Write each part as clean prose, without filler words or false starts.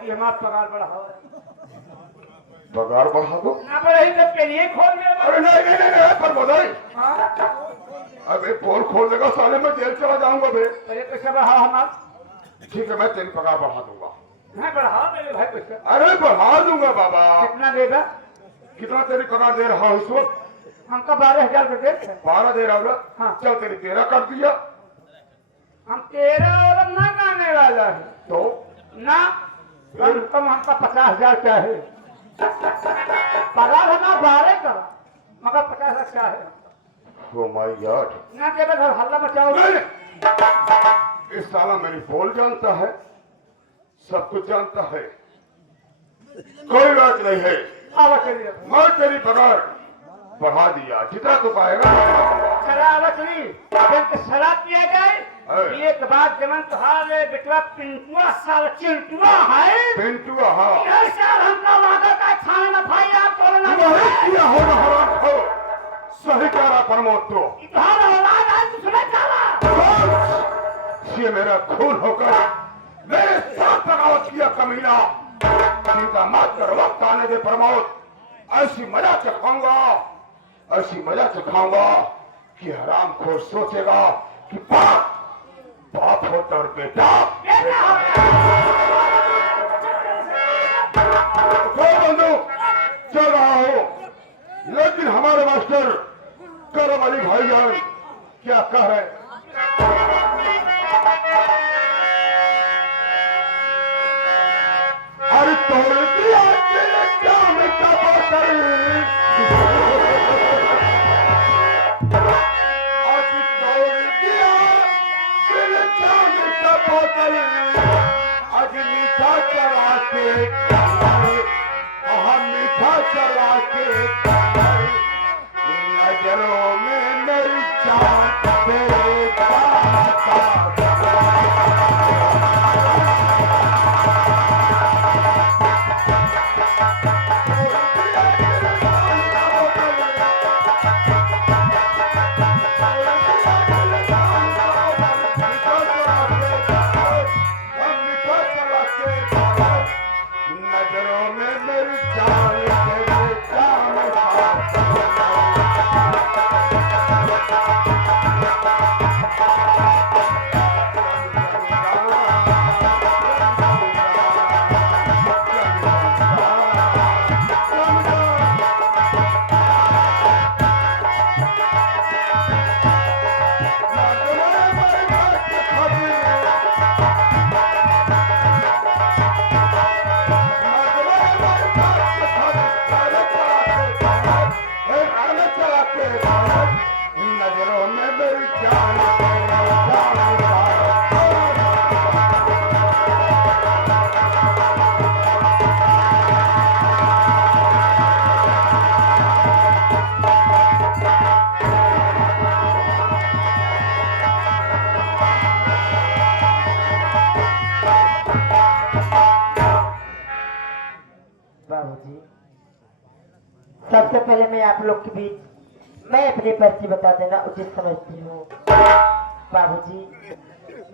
कि हमारा पगार बढ़ाओ। पगार बढ़ा दो। ना बढ़ाई तब के लिए खोल दे। अरे नहीं नहीं नहीं, नहीं पर बताई हाँ अबे पोल खोल देगा साले, मैं जेल चला जाऊंगा बे। अरे पैसा बढ़ाओ हमारा। ठीक है, मैं तेरी पगार बढ़ा दूंगा। हाँ बढ़ाओ मेरे भाई पैसा। अरे बढ़ा दूंगा बाबा। कितना देगा? कितना तेरी पगार दे रहा हूँ इस वक्त? हमका 12,000 रुपये दे। 12 दे रहा हूँ। हाँ। चल तेरी 13 कर दिया। हम 13 और ना गाने वाला है तो ना, कम कम हमका 50,000 चाहिए। पगार हमारा 12 का, मगर 50,000 चाहिए। Oh my God. ना के बाद हल्ला मचाओ। इस साला मेरी बोल जानता है, सब कुछ जानता है। कोई बात नहीं है, आवा चलिए। मैं तेरी पगार बढ़ा दिया, जितना तू पाएगा। शराब नहीं, जब शराब पिया जाए एक बात जमन तुहारे बेटवा पिंटुआ साल चिंटुआ है। पिंटुआ हाँ। ये साल हमका वादा का खाना ना भाई आप तो ना किया होगा हराम हो। सही कह रहा प्रमोद तो। तुम्हारा औलाद आज दूसरा चला। ये मेरा खून होकर मेरे साथ बगावत किया कमीना। चिंता मत कर, वक्त आने दे प्रमोद, ऐसी मजा चखाऊंगा, ऐसी मजा चखाऊंगा कि हराम खोर सोचेगा कि बाप बाप होता और बेटा बंदूक चल रहा हो। लेकिन हमारे मास्टर करम अली भाईजान क्या कह रहे? अरे तोड़ दिया तेरे जाम का बोतल, आज तोड़ दिया तेरे जाम का बोतल, आज मीठा चला के मीठा चला के नजरों में मेरी जान तेरे नजरों में मेरी जान तेरे जान नजरों में मेरी जान बाबूजी, सबसे पहले मैं आप लोग के बीच मैं अपनी परिचय बता देना उचित समझती हूँ। बाबूजी,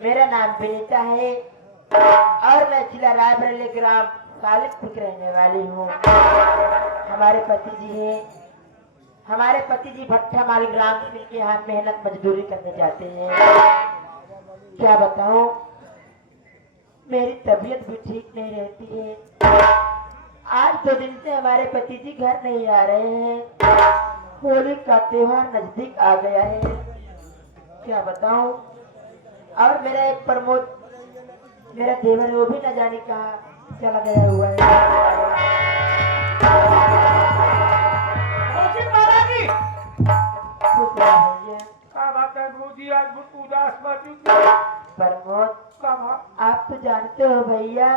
मेरा नाम विनीता है और मैं जिला रायबरेली ग्राम सालिकपुर की रहने वाली हूँ। हमारे पति जी भट्टा माली ग्राम से मिलकर यहाँ मेहनत मजदूरी करने जाते हैं। क्या बताऊँ, मेरी तबीयत भी ठीक नहीं रहती है। आज 2 दिन से हमारे पति जी घर नहीं आ रहे हैं। होली का त्योहार नजदीक आ गया है, क्या बताऊं। और मेरा एक प्रमोद मेरा देवर है, वो भी न जाने कहाँ चला गया हुआ है। क्या बात है बूजी, आज बहुत उदास बात। प्रमोद, आप तो जानते हो भैया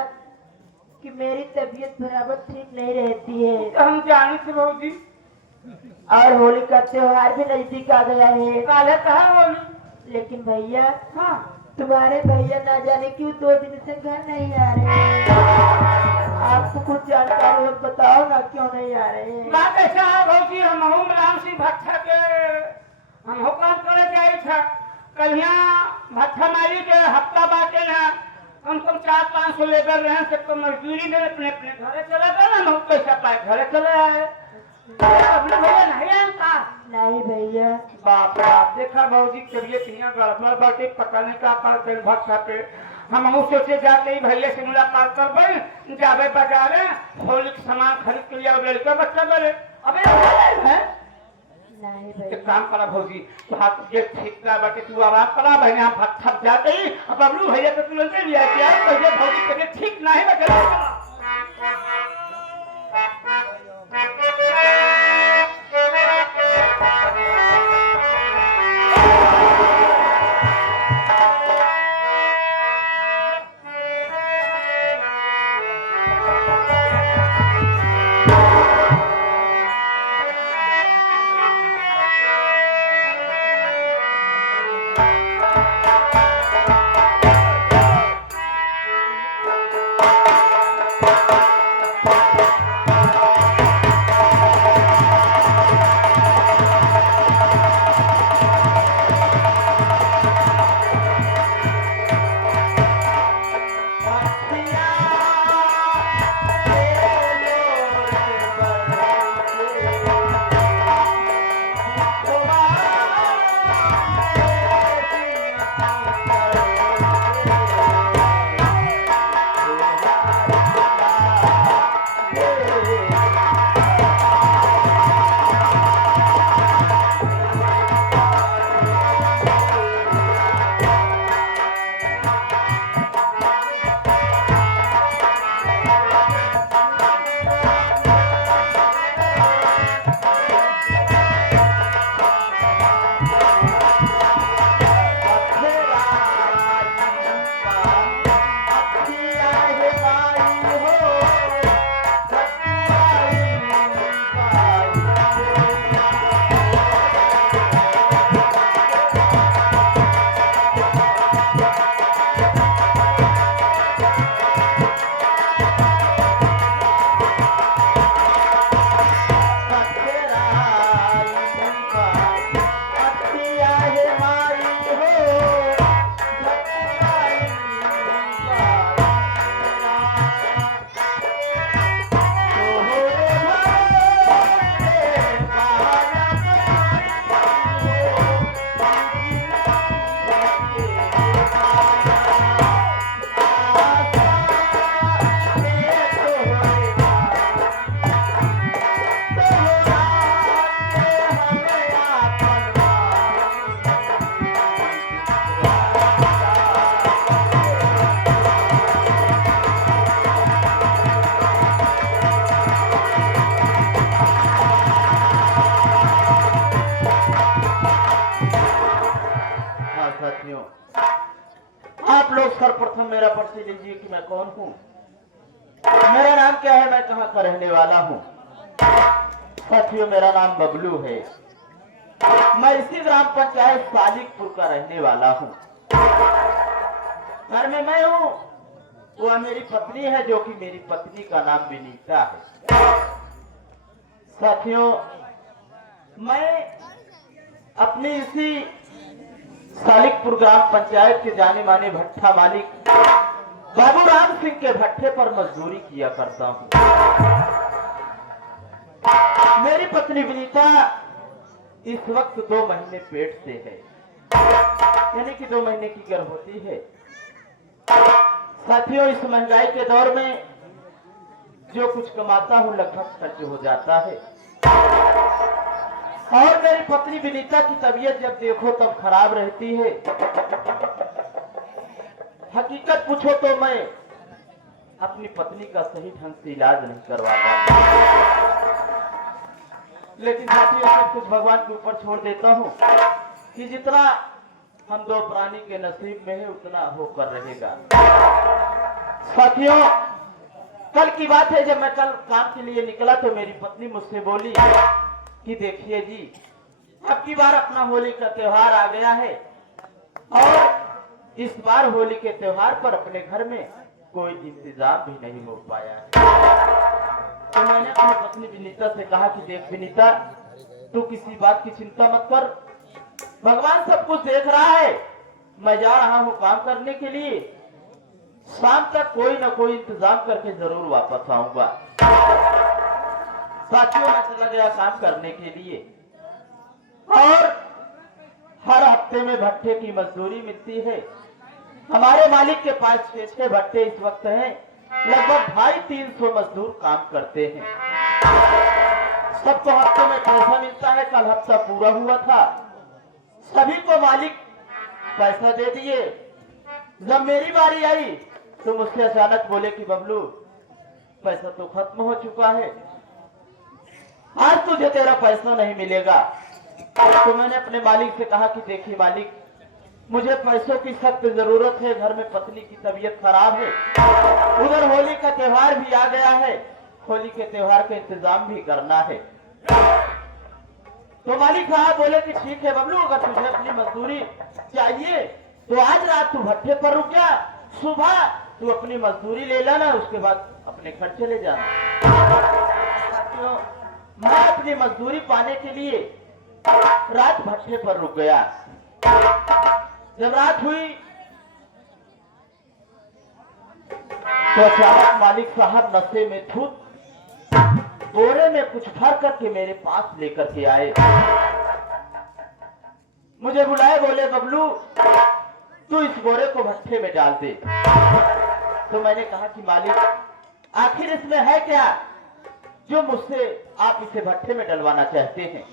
कि मेरी तबीयत बराबर ठीक नहीं रहती है। हम जाने थे बूजी। और होली का त्योहार भी नजदीक आ गया है। काले कहा होली? लेकिन भैया हाँ तुम्हारे भैया ना जाने क्यों 2 दिन से घर नहीं आ रहे हैं। आपको कुछ जानकारी हो बताओ ना, क्यों नहीं आ रहे हैं? बात ऐसा है बूजी, हम राम सिंह भट्टा के हम काम करे जाए था। कल यहाँ भट्टा मारी के हफ्ता बाटे ना कम से कम 400-500 लेबर रहे, सबको मजदूरी में अपने अपने घरे चला गया ना, हम पैसा पाए घरे चले आए। अपने भैया नहीं आए का? नहीं भैया। बाप रे बाप, देखा भौजी तबियत यहाँ गड़बड़ बाटे, पता नहीं का कर दिन भर छापे। हम सोचे जाके ही भैया से मुलाकात कर जावे बाजारे, होली के सामान खरीद के लिया, लड़का बच्चा बोले अबे है नहीं एक भैया। काम करा भौजी, तो हाथ ये ठीक ना बाटे, तू आराम करा भैया, हम थक जाते ही अब बबलू भैया को तुरंत लिया क्या भैया, भौजी तबियत ठीक नहीं बचे। आप लोग सर्वप्रथम मेरा परिचय लीजिए कि मैं कौन हूँ, मेरा नाम क्या है, मैं कहाँ का रहने वाला हूँ। साथियों, मेरा नाम बबलू है, मैं इसी ग्राम पंचायत सालिकपुर का रहने वाला हूँ। घर में मैं हूँ, वह मेरी पत्नी है, जो कि मेरी पत्नी का नाम विनीता है। साथियों, मैं अपनी इसी सालिकपुर ग्राम पंचायत के जाने माने भट्ठा मालिक बाबू राम सिंह के भट्ठे पर मजदूरी किया करता हूँ। मेरी पत्नी विनीता इस वक्त 2 महीने पेट से है, यानी कि 2 महीने की गर्भवती है। साथियों, इस महंगाई के दौर में जो कुछ कमाता हूँ लगभग खर्च हो जाता है, और मेरी पत्नी विनीता की तबीयत जब देखो तब खराब रहती है। हकीकत पूछो तो मैं अपनी पत्नी का सही ढंग से इलाज नहीं करवा पाता, लेकिन साथियों सब कुछ भगवान के ऊपर छोड़ देता हूँ कि जितना हम 2 प्राणी के नसीब में है उतना होकर रहेगा। साथियों, कल की बात है, जब मैं कल काम के लिए निकला तो मेरी पत्नी मुझसे बोली कि देखिए जी, अब की बार अपना होली का त्योहार आ गया है और इस बार होली के त्योहार पर अपने घर में कोई इंतजाम भी नहीं हो पाया है। तो मैंने अपनी पत्नी विनीता से कहा कि देख विनीता, तू किसी बात की चिंता मत कर, भगवान सब कुछ देख रहा है, मैं जा रहा हूँ काम करने के लिए, शाम तक कोई ना कोई इंतजाम करके जरूर वापस आऊंगा। साथियों, मैं चला गया काम करने के लिए और हर हफ्ते में भट्टे की मजदूरी मिलती है। हमारे मालिक के पास 6 भट्टे इस वक्त हैं। लगभग 250-300 मजदूर काम करते हैं। सबको हफ्ते में पैसा मिलता है। कल हफ्ता पूरा हुआ था, सभी को मालिक पैसा दे दिए। जब मेरी बारी आई तो मुझसे अचानक बोले कि बबलू, पैसा तो खत्म हो चुका है, आज तुझे तेरा पैसा नहीं मिलेगा। तो मैंने अपने मालिक से कहा कि देखिए मालिक, मुझे पैसों की सख्त जरूरत है, घर में पत्नी की तबीयत खराब है, उधर होली का त्योहार भी आ गया है, होली के त्योहार का इंतजाम भी करना है। तो मालिक साहब बोले कि ठीक है बबलू, अगर तुझे अपनी मजदूरी चाहिए तो आज रात तू भट्टे पर रुक जा, सुबह तू अपनी मजदूरी ले लेना, उसके बाद अपने घर चले जाना। साथियों, मैं अपनी मजदूरी पाने के लिए रात भट्टे पर रुक गया। जब रात हुई तो अचानक मालिक साहब नशे में धुत बोरे में कुछ भर करके मेरे पास लेकर के आए। मुझे बुलाए, बोले बबलू तू इस बोरे को भट्टे में डाल दे। तो मैंने कहा कि मालिक, आखिर इसमें है क्या जो मुझसे आप इसे भट्टे में डलवाना चाहते हैं।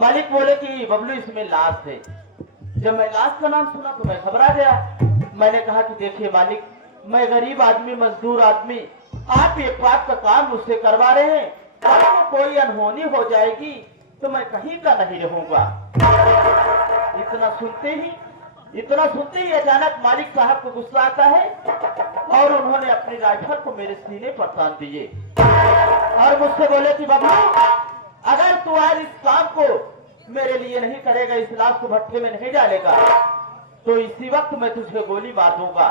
मालिक बोले कि बबलू इसमें लाश है। जब मैं लाश का नाम सुना तो मैं घबरा गया। मैंने कहा कि देखिए मालिक, मैं गरीब आदमी, मजदूर आदमी, आप एक बात का काम मुझसे करवा रहे हैं, आपको कोई अनहोनी हो जाएगी तो मैं कहीं का नहीं रहूंगा। इतना सुनते ही अचानक मालिक साहब को गुस्सा आता है और उन्होंने अपनी राइफल को मेरे सीने पर तान दिए और मुझसे बोले कि बबलू, अगर तू आज इस काम को मेरे लिए नहीं करेगा, इस लाश को भट्टे में नहीं डालेगा, तो इसी वक्त मैं तुझे गोली मार दूंगा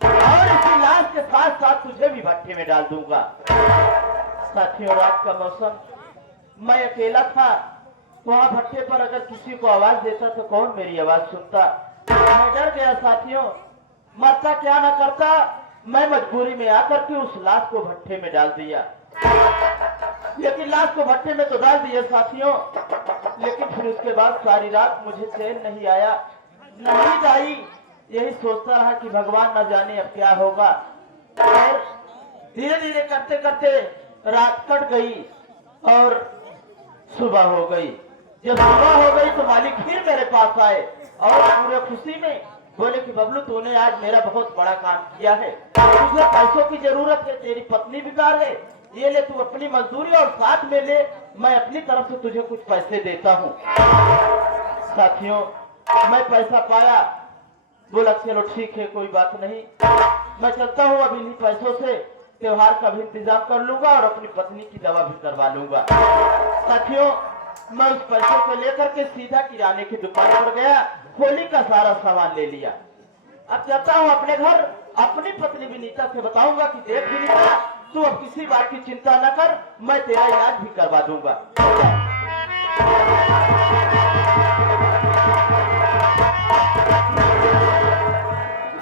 और इसी लाश के साथ साथ तुझे भी भट्टे में डाल दूंगा। साथियों, रात का मौसम, मैं अकेला था। वहां भट्टे पर अगर किसी को आवाज देता तो कौन मेरी आवाज सुनता। मैं डर गया साथियों, मरता क्या ना करता, मैं मजबूरी में आकर के उस लाश को भट्टे में डाल दिया। लेकिन लाश को भट्टे में तो डाल दिया साथियों, लेकिन फिर उसके बाद सारी रात मुझे चैन नहीं आया, नींद आई। यही सोचता रहा कि भगवान न जाने अब क्या होगा। और धीरे धीरे करते करते रात कट गई और सुबह हो गई। जब सुबह हो गई तो मालिक फिर मेरे पास आए और पूरे खुशी में बोले कि बबलू, तूने आज मेरा बहुत बड़ा काम किया है, तुझे पैसों की जरूरत है, तेरी पत्नी बीमार है, ये ले तू अपनी मजदूरी और साथ में ले, मैं अपनी तरफ से तुझे कुछ पैसे देता हूँ। साथियों, मैं पैसा पाया, बोला चलो ठीक है, कोई बात नहीं, मैं चलता हूँ, अभी इन्हीं पैसों से त्योहार का भी इंतजाम कर लूंगा और अपनी पत्नी की दवा भी करवा लूंगा। साथियों, मैं उस पैसे को लेकर के सीधा किराने की दुकान पर गया, होली का सारा सामान ले लिया। अब चलता हूँ अपने घर, अपनी पत्नी विनीता से बताऊंगा कि देख विनीता, तू अब किसी बात की चिंता न कर, मैं तेरा इलाज भी करवा दूंगा।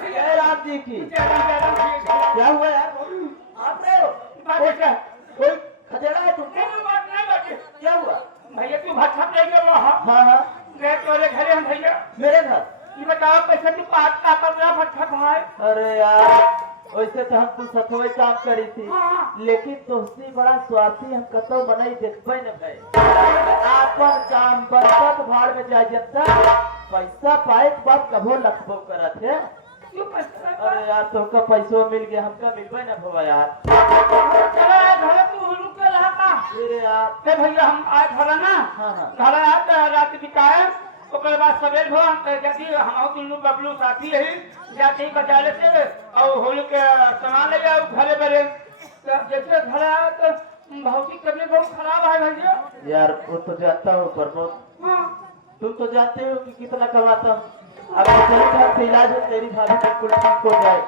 जय राम जी की। क्या हुआ यार, आप रहे हो? कोई खदेड़ा है तुमको? क्या हुआ भैया? तू भट्टा लेंगे वहाँ? हाँ, गए तुम्हारे घरे हम भैया। मेरे घर। ये बताओ पैसा तू पास का कर रहा भट्टा कहाँ है? अरे यार, वैसे तो हम तू सतवे काम करी थी, लेकिन तुमसे बड़ा स्वार्थी हम कतो बनाई देखबे न भाई। आपन काम बरकत भाड़ में जाए जनता, पैसा पाए के बाद कभो लखबो करत है। अरे यार, तुमका पैसों मिल गया, हमका मिलबे न भवा यार। चला घर तू रुक के रहा का? अरे यार, ते भैया हम आए घर ना, हाँ। घर आए रात बिताए, ओकर बाद सवेर भो हम जल्दी हम दुनू बबलू साथी रही, जाते ही बजा लेते और होली के सामान ले जाओ घरे बरे। जैसे घर आया तो भौतिक तबीयत बहुत खराब है भैया। यार वो तो जानता हूँ प्रमोद, तुम तो जानते हो कि कितना कमाता हूँ। अब तेरे घर से इलाज हो, तेरी भाभी बिल्कुल ठीक हो जाए।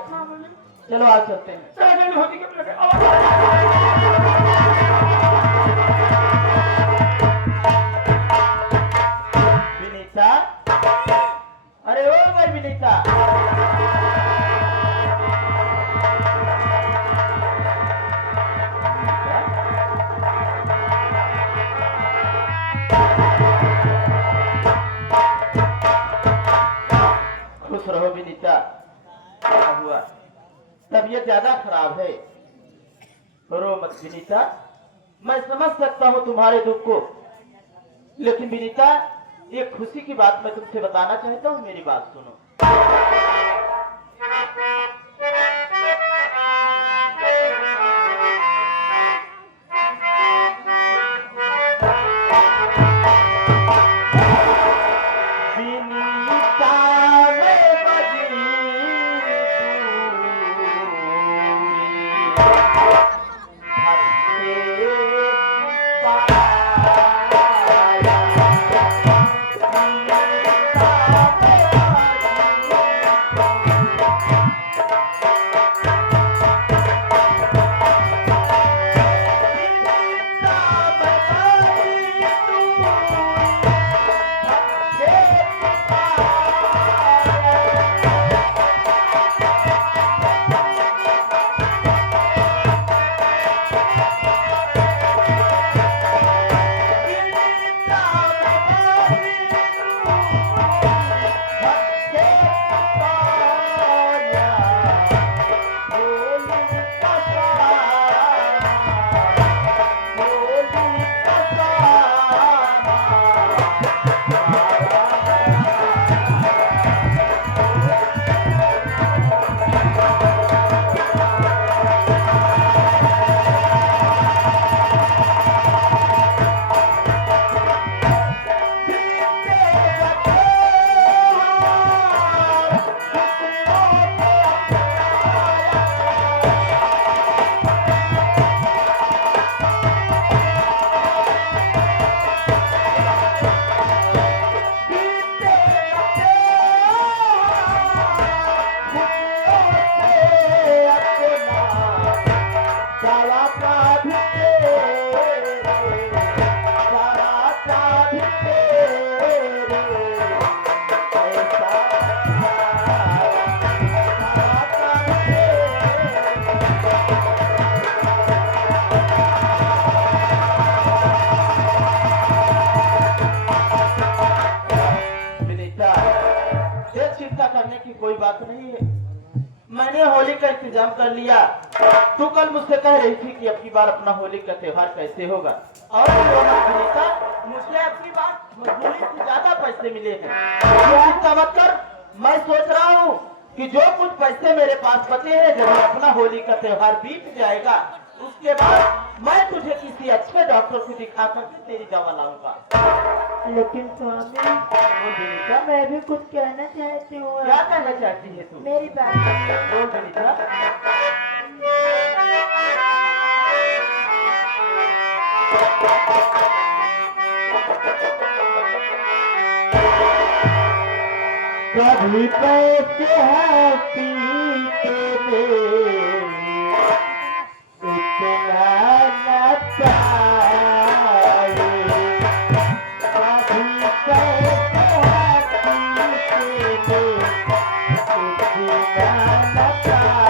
चलो आज चलते हैं। चलो होती के विनीता, अरे ओ भाई विनीता, तबीयत ज्यादा खराब है। रो मत विनीता, मैं समझ सकता हूँ तुम्हारे दुख को, लेकिन विनीता एक खुशी की बात मैं तुमसे बताना चाहता हूँ, मेरी बात सुनो। विनीता में बजी चिंता करने की कोई बात नहीं है। मैंने होली का इंतजाम कर लिया। तू कल मुझसे कह रही थी कि अब की बार अपना होली का त्योहार कैसे होगा, और विनीता मुझे अपनी बार मजबूरी से ज्यादा पैसे मिले हैं। चिंता मत कर, मैं सोच रहा हूँ कि जो कुछ पैसे मेरे पास बचे हैं, जब अपना होली का त्योहार बीत जाएगा, उसके बाद मैं तुझे किसी अच्छे डॉक्टर को दिखा करके तेरी दवा लाऊंगा। लेकिन स्वामी, विनीता, मैं भी कुछ कहना चाहती हूँ। क्या कहना चाहती है तू? मेरी बात बोल विनीता। कभी पैसे हैं पीते में, इतना न चाहिए। कभी पैसे हैं पीते में, इतना न चाहिए।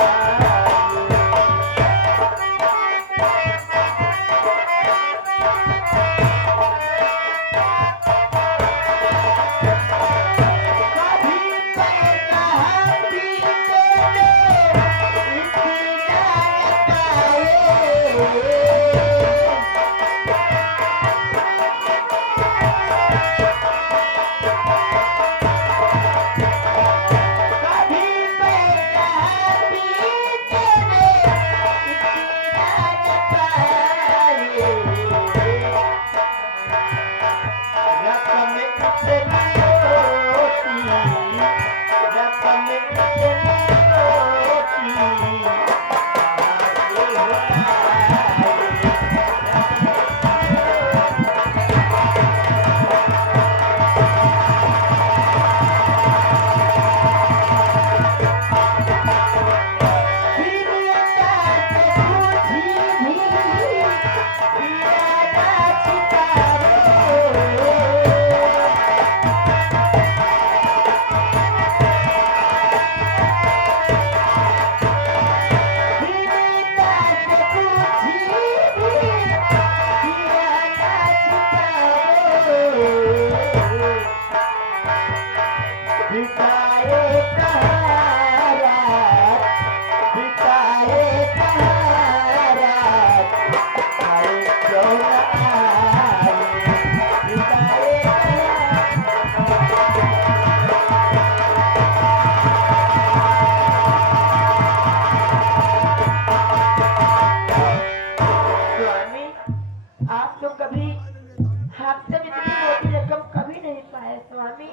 आपसे भी इतनी मोटी रकम कभी नहीं पाए स्वामी।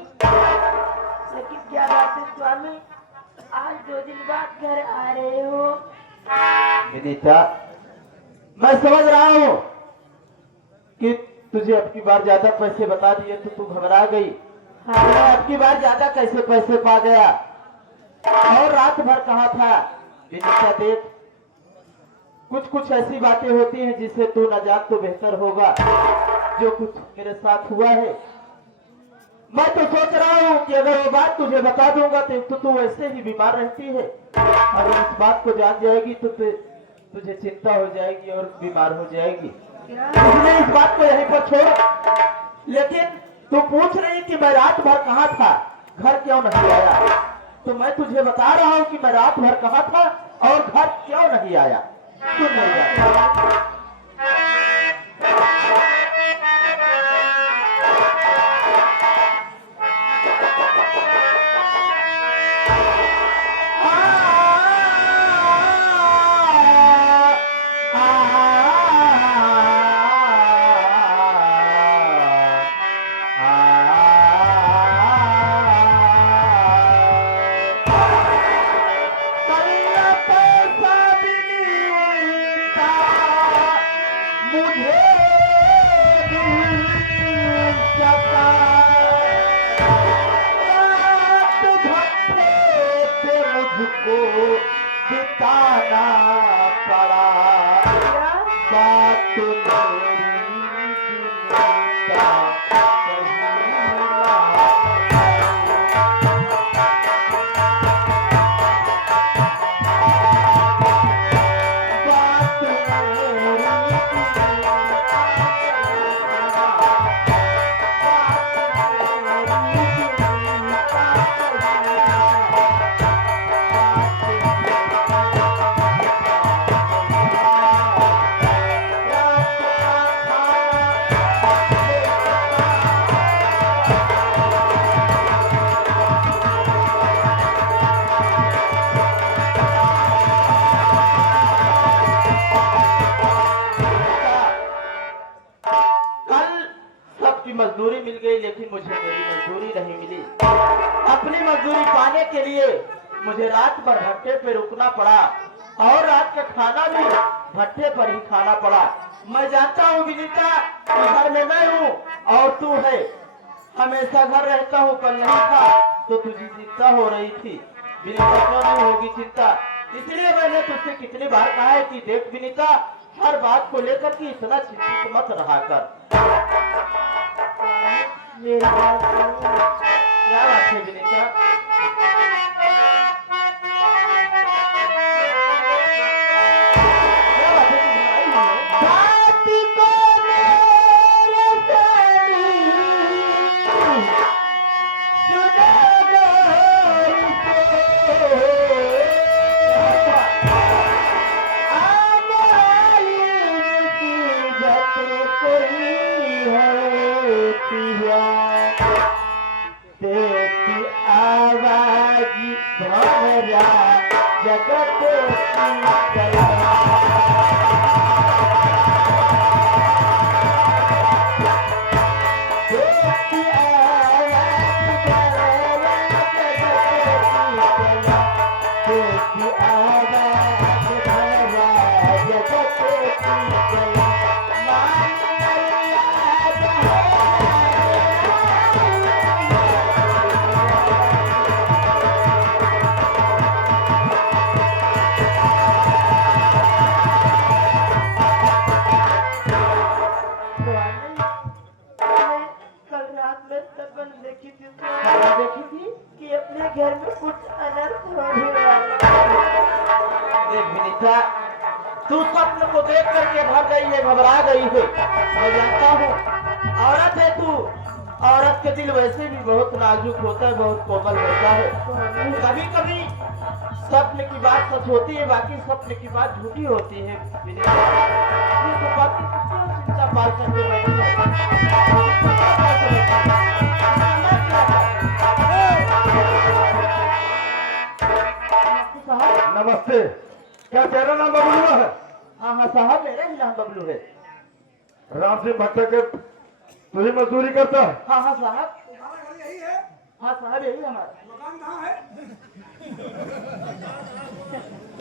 लेकिन क्या बात है स्वामी, आज 2 दिन बाद घर आ रहे हो। विनीता, मैं समझ रहा हूँ कि तुझे अब की बार ज्यादा पैसे बता दिए तो तू घबरा गई। हाँ। मैं अब की बार ज्यादा कैसे पैसे पा गया और रात भर कहाँ था। विनीता देख, कुछ कुछ ऐसी बातें होती हैं जिसे तू न जान तो बेहतर होगा। जो कुछ मेरे साथ हुआ है, मैं तो सोच रहा हूँ कि अगर वो बात तुझे बता दूंगा तो तू वैसे ही बीमार रहती है। अगर इस बात को जान जाएगी तो तुझे चिंता हो जाएगी और बीमार हो जाएगी। इसलिए इस बात को यहीं पर छोड़। लेकिन तू पूछ रही कि मैं रात भर कहाँ था, घर क्यों नहीं आया, तो मैं तुझे बता रहा हूँ कि मैं रात भर कहाँ था और घर क्यों नहीं आया। सुन मेरी बात। बिताना पड़ा बात मेरी का मजदूरी मिल गई, लेकिन मुझे मेरी मजदूरी नहीं मिली। अपनी मजदूरी पाने के लिए मुझे रात भर भट्टे पे रुकना पड़ा और रात का खाना भी भट्टे पर ही खाना पड़ा। मैं जानता हूँ विनीता कि घर में मैं हूँ और तू है। हमेशा घर रहता हूँ, कल नहीं था तो तुझे चिंता हो रही थी। विनीता क्यों नहीं होगी चिंता, इसलिए मैंने तुझसे कितनी बार कहा है कि देख विनीता, हर बात को लेकर के इतना चिंतित मत रहा कर। मेरी बात सुनो। क्या बात है विनीता? क्या बात है, तुम आई हो? बात को मेरे जानी सुनो गौर से। आने वाली मुसीबत कोई होती है, तेरी आवाज भरा जगत की कलमा। तेरी आवाज भरा जगत की कलमा। तेरी आवाज भरा जगत की कलमा। देखी थी कि अपने घर में कुछ अनर्थ होने वाला है। देख विनीता, तू स्वप्न को देख करके भर गई है, घबरा गई है। मैं जानता हूँ, औरत है तू, औरत के दिल वैसे भी बहुत नाजुक होता है, बहुत कोमल होता है। कभी कभी स्वप्न की बात सच होती है, बाकी स्वप्न की बात झूठी होती है। विनीता, ये तो बाकी क्यों चिंता पाल करके बैठी है? नमस्ते, क्या तेरा नाम बबलू है? हाँ हाँ साहब, मेरा ही नाम बबलू है। राम सिंह भट्टे के तू ही मजदूरी करता है? हाँ हाँ साहब, यही है। हाँ साहब यही हमारा। मकान कहाँ है?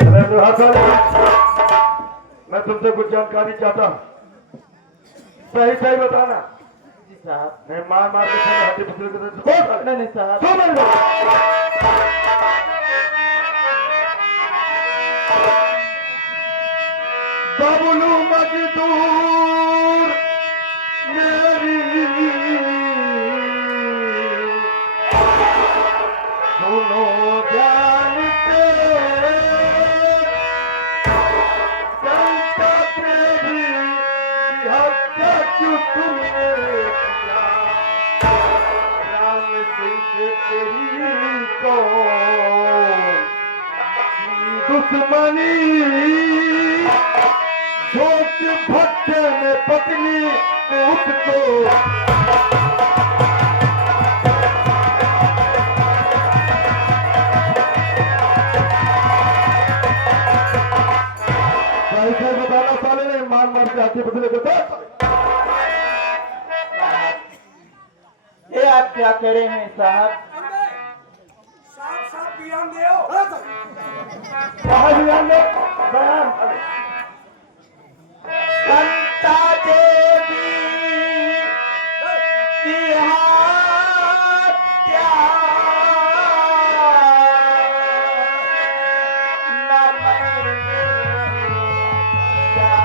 अरे दुल्हा साहब, मैं तुमसे कुछ जानकारी चाहता हूँ, सही सही बताना। जी साहब। नहीं मार मार के तुम्हें हड्डी पसली कर दे। नहीं नहीं साहब। सो मेरी बात। बबलू मजदूर मेरी सुनो ध्यान से, संता तेरी हत्या क्यों तुमने किया, राम सिंह से तेरी कौन दुश्मनी, झोंक भट्टे में पत्नी उसको ऐसे बताना साले ने मार मार के आके बदले के ये आप क्या कह रहे हैं साहब? साफ साफ बयान दो। कहा ध्यान दे बयान। संता देवी की हत्या न मैंने किया।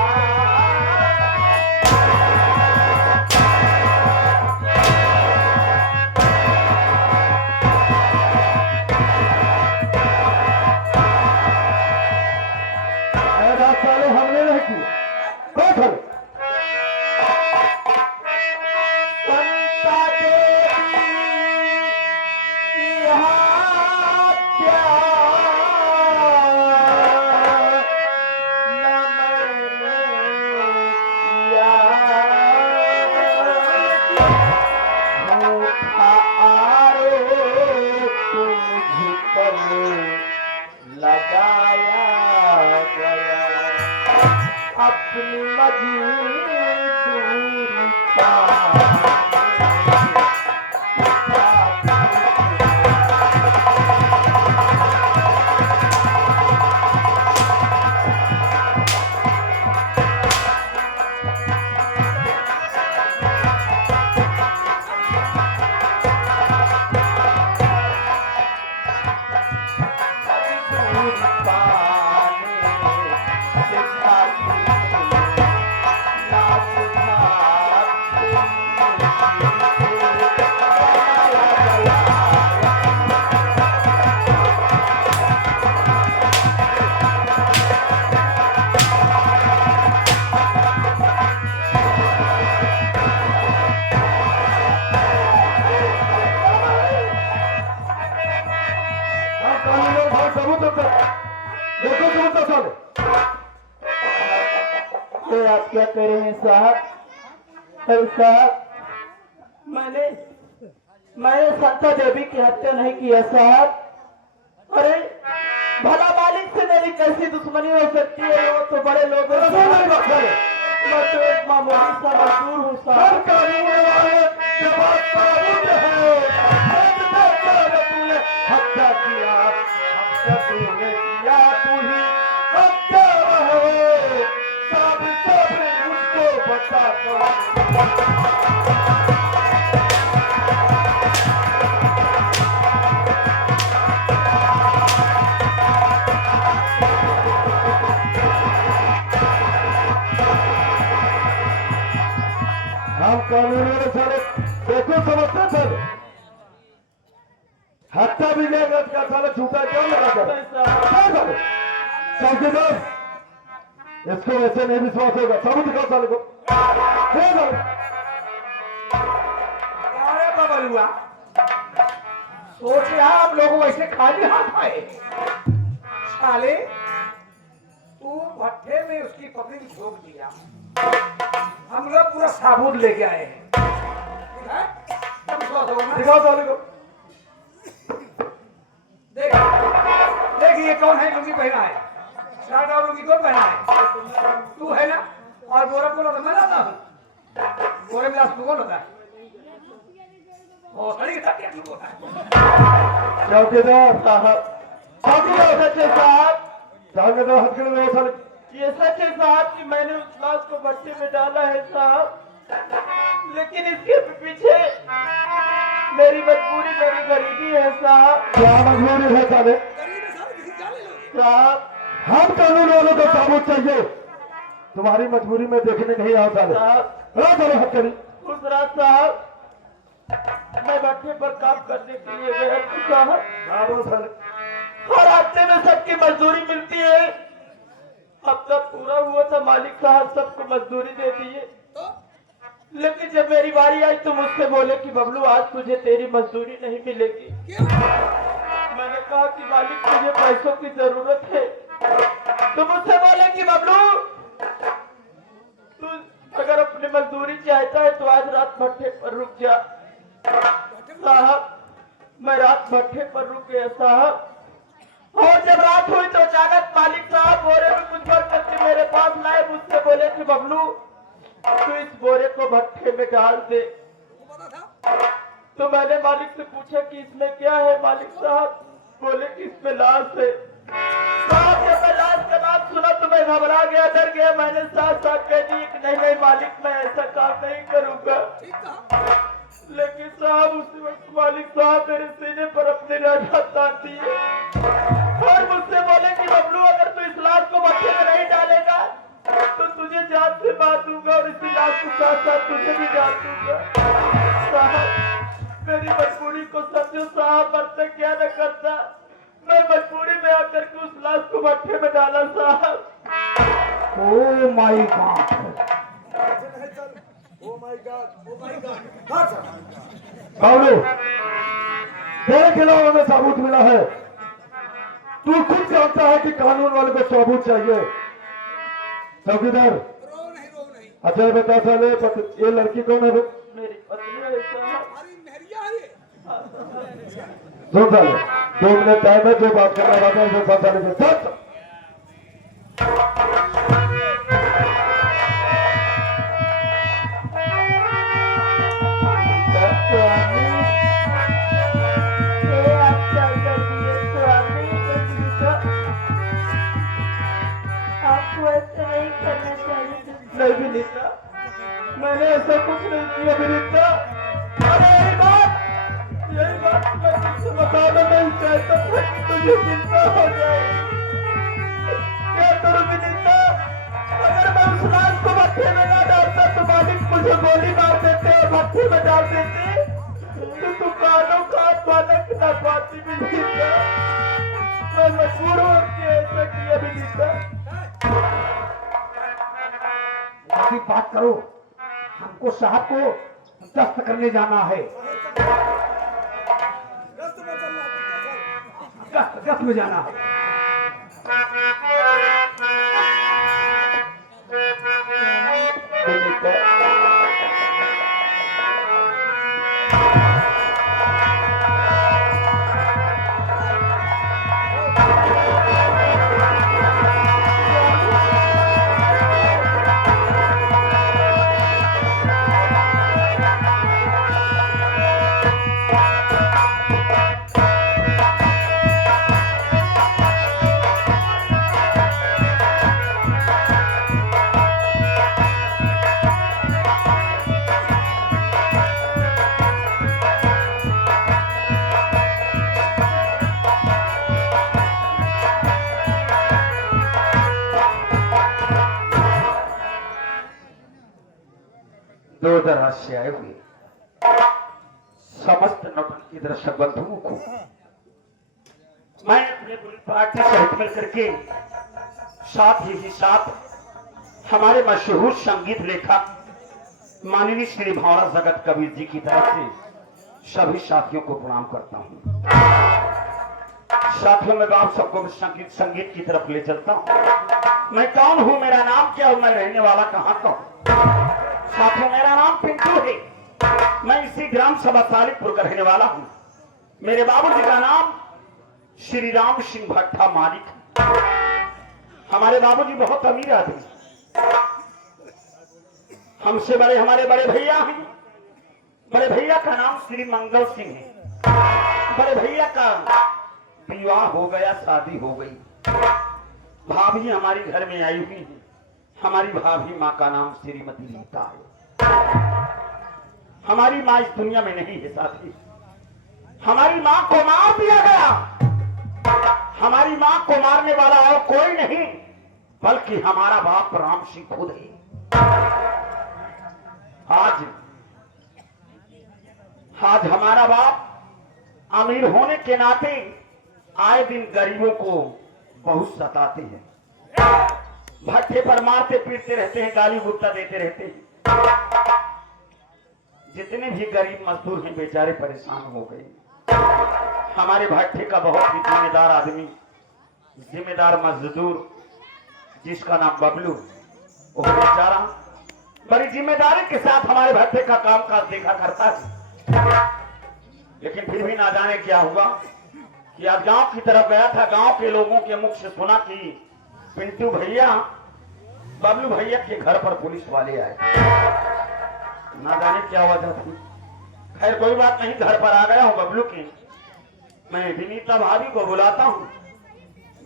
ऐसा साले हमने नहीं की। बैठो। संता देवी की हत्या न मैंने किया। झूठा आरोप मुझ पर लगाया गया, अपनी मजदूरी सबूत होता है। देखो सबूत तो साले। तो आप क्या कह रहे हैं साहब? अरे साहब, मैंने संता देवी की हत्या नहीं किया साहब। अरे भला मालिक से मेरी कैसी दुश्मनी हो सकती है? वो तो बड़े लोग हैं। मैं तो एक मामूली सा मजदूर हूँ साहब। हर कानून वाले के पास सबूत है। तूने हत्या किया, हत्या तूने किया, तू ही हत्या है। सब मुझको बता दो। हम कानून वाले सारे देखो समझते थे। हत्या भी नहीं गलत का साले छूटा क्यों लगा कर? चौकीदार इसको वैसे नहीं विश्वास होगा। सबूत दिखाओ साले को। अरे बबलुआ, सोच रहा आप लोग वैसे खाली हाथ आए। साले तू भट्टे में उसकी पत्नी को झोंक दिया, हम लोग पूरा साबुत लेके आए हैं। दिखाओ साले को। देख देख ये कौन है? लुंगी पहना है, शर्ट और लुंगी कौन पहना है? तू है ना? और गोरा कौन होता है? मैं ना हूँ। गोरे में तू कौन होता है? वो सही था क्या लोग चौकीदार साहब चौकीदार सच है साहब, चौकीदार हथकड़ी में साले ये सच है साहब कि मैंने उस लाश को भट्टे में डाला है साहब, लेकिन इसके पीछे मेरी मजबूरी, मेरी गरीबी है साहब। क्या मजबूरी है साले? साहब हम कानून वालों को सबूत चाहिए, तुम्हारी मजबूरी में देखने नहीं आओ साले। साहब ला साले हथकड़ी। उस रात साहब मैं भट्टे पर काम करने के लिए गया था साहब, हाँ बोलो साले। हर हफ्ते में सबकी मजदूरी मिलती है, हफ्ता पूरा हुआ था, मालिक साहब सबको मजदूरी दे दिए, लेकिन जब मेरी बारी आई तो मुझसे बोले कि बबलू आज तुझे तेरी मजदूरी नहीं मिलेगी। मैंने कहा कि मालिक मुझे पैसों की जरूरत है, तो मुझसे बोले कि बबलू तू अगर अपनी मजदूरी चाहता है तो आज रात भट्टे पर रुक जा। साहब मैं रात भट्टे पर रुक गया साहब, और जब रात हुई तो अचानक मालिक साहब बोरे में कुछ भर करके मेरे पास लाए, मुझसे बोले कि बबलू तू इस बोरे को भट्टे में डाल दे। तो मैंने मालिक से पूछा कि इसमें क्या है, मालिक साहब बोले कि इसमें लाश है। साहब जब मैं लाश का नाम सुना तो मैं घबरा गया, डर गया, मैंने साथ साथ कह दी कि नहीं नहीं मालिक मैं ऐसा काम नहीं करूंगा। लेकिन साहब उसी वक्त मालिक साहब मेरे सीने पर अपनी राहत तान दिए और मुझसे बोले कि बबलू अगर तू इस लाश को भट्टे में नहीं डालेगा तो तुझे जान से मार दूंगा और इसी लाश के साथ साथ तुझे भी जान दूंगा। साहब मेरी मजबूरी को समझो साहब, मरते क्या न करता, मैं मजबूरी में आकर के उस लाश को भट्टे में डाला साहब। ओ माय गॉड, बाबू तेरे खिलाफ हमें सबूत मिला है, तू खुद जानता है कि कानून वाले को सबूत चाहिए। चौकीदार अच्छा ये बता साले ये लड़की कौन है? मेरी पत्नी है साहब। सुन साले 2 मिनट टाइम है, जो बात करना बात है बात साले के साथ। नहीं विनीता, मैंने ऐसा कुछ नहीं किया विनीता। अरे यही बात मैं तुझसे बताना नहीं चाहता था कि तुझे चिंता हो जाएगी। क्या करूं विनीता, अगर मैं उस लाश को भट्टे में ना डालता तो मालिक मुझे गोली मार देते और भट्टे में डाल देते, तो तू कानों का बालक न पाती विनीता। मैं मजबूर हूं कि ऐसा किया विनीता। बात करो, हमको साहब को दस्त करने जाना है, गस्त में जाना है। दो दराज आए हुए समस्त नौटंकी दर्शक बंधुओं को मैं अपने पूरी पार्टी सहित मिलकर के साथ ही साथ हमारे मशहूर संगीत लेखक माननीय श्री भावना जगत कबीर जी की तरफ से सभी साथियों को प्रणाम करता हूँ। साथियों में आप सबको संगीत की तरफ ले चलता हूँ। मैं कौन हूँ, मेरा नाम क्या हूँ, मैं रहने वाला कहाँ का हूँ। साथियों मेरा नाम पिंटू है, मैं इसी ग्राम सभा सालिकपुर का रहने वाला हूँ। मेरे बाबूजी का नाम श्री राम सिंह भट्टा मालिक। हमारे बाबूजी बहुत अमीर आदमी, हमसे बड़े हमारे बड़े भैया हैं बड़े भैया का नाम श्री मंगल सिंह है। बड़े भैया का विवाह हो गया, शादी हो गई। भाभी हमारी घर में आई हुई है। हमारी भाभी माँ का नाम श्रीमती रीता है। हमारी माँ इस दुनिया में नहीं है साथी। हमारी माँ को मार दिया गया। हमारी माँ को मारने वाला और कोई नहीं बल्कि हमारा बाप राम सिंह खुद है। आज हमारा बाप अमीर होने के नाते आए दिन गरीबों को बहुत सताते हैं, भट्टे पर मारते पीटते रहते हैं, गाली गुट्टा देते रहते हैं। जितने भी गरीब मजदूर हैं बेचारे परेशान हो गए। हमारे भट्टे का बहुत ही जिम्मेदार आदमी, जिम्मेदार मजदूर जिसका नाम बबलू, वो बेचारा बड़ी जिम्मेदारी के साथ हमारे भट्टे का काम काज देखा करता है। लेकिन फिर भी ना जाने क्या हुआ कि आज गांव की तरफ गया था। गांव के लोगों के मुख से सुना कि पिंटू भैया, बबलू भैया के घर पर पुलिस वाले आए। ना जाने क्या वजह थी। खैर कोई बात नहीं, घर पर आ गया हूं बबलू की। मैं विनीता भाभी को बुलाता हूं।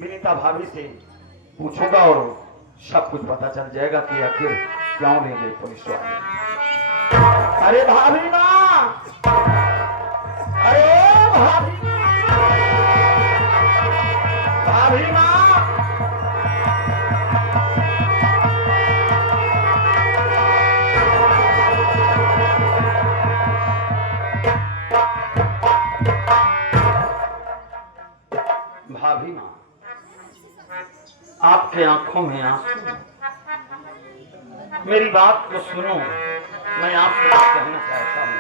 विनीता भाभी से पूछूंगा और सब कुछ पता चल जाएगा कि आखिर क्यों ले गए पुलिस वाले। अरे भाभी माँ, अरे भाभी, भाभी माँ, भाभी माँ, आपके आंखों में आंसू। मेरी बात को सुनो, मैं आपसे कुछ कहना चाहता हूँ।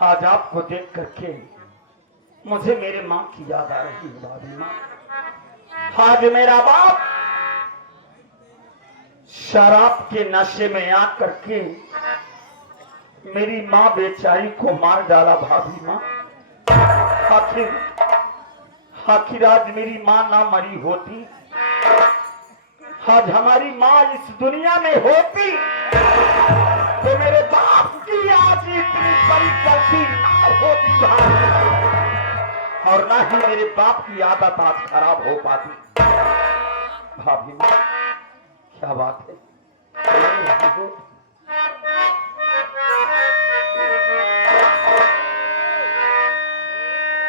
आज आपको देख करके मुझे मेरे माँ की याद आ रही है। भाभी माँ, आज मेरा बाप शराब के नशे में आकर के मेरी माँ बेचारी को मार डाला। भाभी माँ, आखिर आज मेरी माँ ना मरी होती, आज हमारी माँ इस दुनिया में होती तो मेरे बाप की आज इतनी बड़ी गलती ना होती भाभी, और ना ही मेरे बाप की आदत आज खराब हो पाती। भाभी माँ, क्या बात है?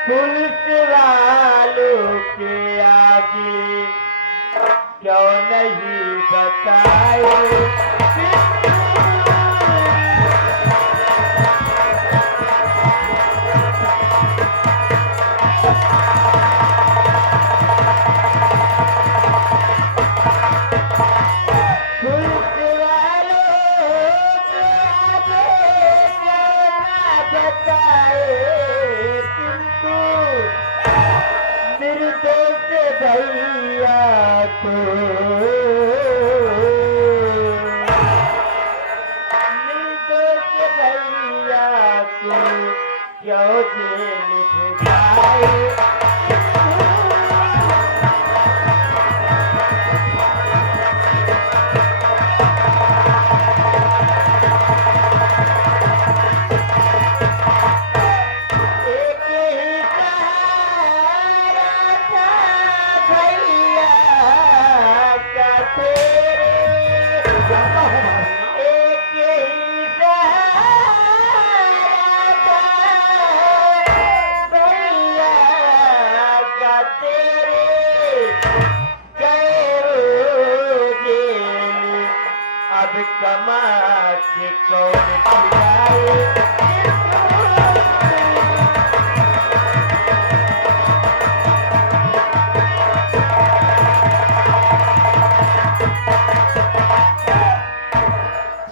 पुलिस वालों के आगे क्यों नहीं बताए?